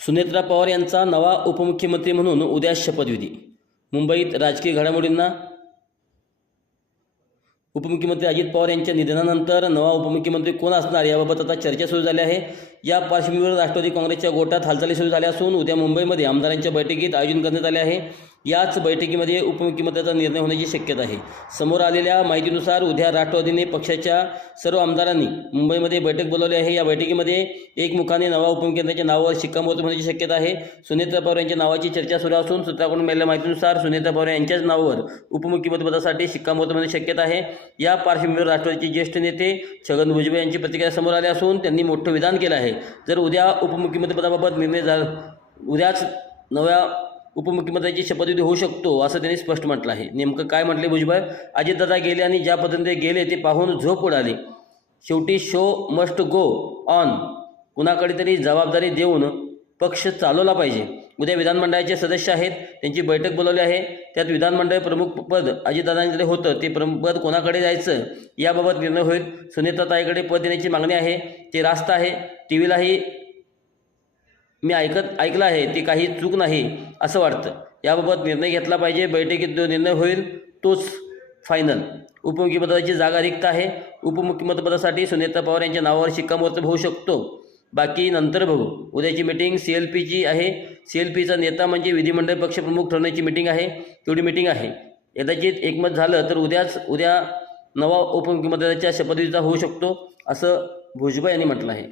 सुनेत्रा पवार यांचा नवा उपमुख्यमंत्री म्हणून उद्या शपथविधी। मुंबईत राजकीय घडामोडींना उपमुख्यमंत्री अजित पवार यांच्या निधनानंतर नवा उपमुख्यमंत्री कोण असणार याबाबत आता चर्चा सुरू झाली आहे। या पार्श्वभूमीवर राष्ट्रवादी काँग्रेसच्या गोटात हालचाली सुरू झाल्या असून उद्या मुंबईमध्ये आमदारांच्या बैठकीत आयोजन करण्यात आले आहे। याच बैठकीमध्ये उपमुख्यमंत्र्याचा निर्णय होण्याची शक्यता आहे। समोर आलेल्या माहितीनुसार उद्या राष्ट्रवादीने पक्षाच्या सर्व आमदारांनी मुंबईमध्ये बैठक बोलावली आहे। या बैठकीमध्ये एकमुखाने नवा उपमुख्यमंत्र्यांच्या नावावर शिक्कामोर्तब होण्याची शक्यता आहे। सुनेत्रा पवार यांच्या नावाची चर्चा सुरू असून सूत्रांकडून मिळालेल्या माहितीनुसार सुनेत्रा पवार यांच्याच नावावर उपमुख्यमंत्रीपदासाठी शिक्कामोर्तब होण्याची शक्यता आहे। या पार्श्वभूमीवर राष्ट्रवादीचे ज्येष्ठ नेते छगन भुजबळ यांची प्रतिक्रिया समोर आली असून त्यांनी मोठं विधान केलं आहे। जर उद्या उपमुख्यमंत्रीपदाबाबत निर्णय झाला, उद्याच नव्या उपमुख्यमंत्र्यांची शपथविधी होऊ शकतो असं त्यांनी स्पष्ट म्हटलं आहे। नेमकं काय म्हटले भुजबळ? अजितदादा गेले आणि ज्या पद्धतीने गेले ते पाहून झोप उडाली। शेवटी शो मस्ट गो ऑन, कुणाकडे तरी जबाबदारी देऊन पक्ष चालवला पाहिजे। उद्या विधानमंडळाचे सदस्य आहेत, त्यांची बैठक बोलावली आहे। त्यात विधानमंडळ प्रमुख पद अजितदादांकडे होतं, ते प्रमुख पद कोणाकडे जायचं याबाबत निर्णय होईल। सुनेत्राताईकडे पद देण्याची मागणी आहे, ते रास्त आहे। टीव्हीलाही मी ऐकलं आहे, ती काही चूक नाही असं वाटतं। याबाबत निर्णय घेतला पाहिजे। बैठकीत जो निर्णय होईल तोच फायनल। उपमुख्यमंत्र्याची जागा रिक्त आहे। उपमुख्यमंत्रीपदासाठी सुनेत्रा पवार यांच्या नावावर शिक्कामोर्तब होऊ शकतो, बाकी नंतर बघू। उद्याची मीटिंग CLPची आहे। CLPचा नेता म्हणजे विधिमंडळ पक्षप्रमुख ठरवण्याची मीटिंग आहे, तेवढी मीटिंग आहे। कदाचित एकमत झालं तर उद्या नवा उपमुख्यमंत्र्याच्या शपथविधीचा होऊ शकतो असं भुजबळ यांनी म्हटलं आहे।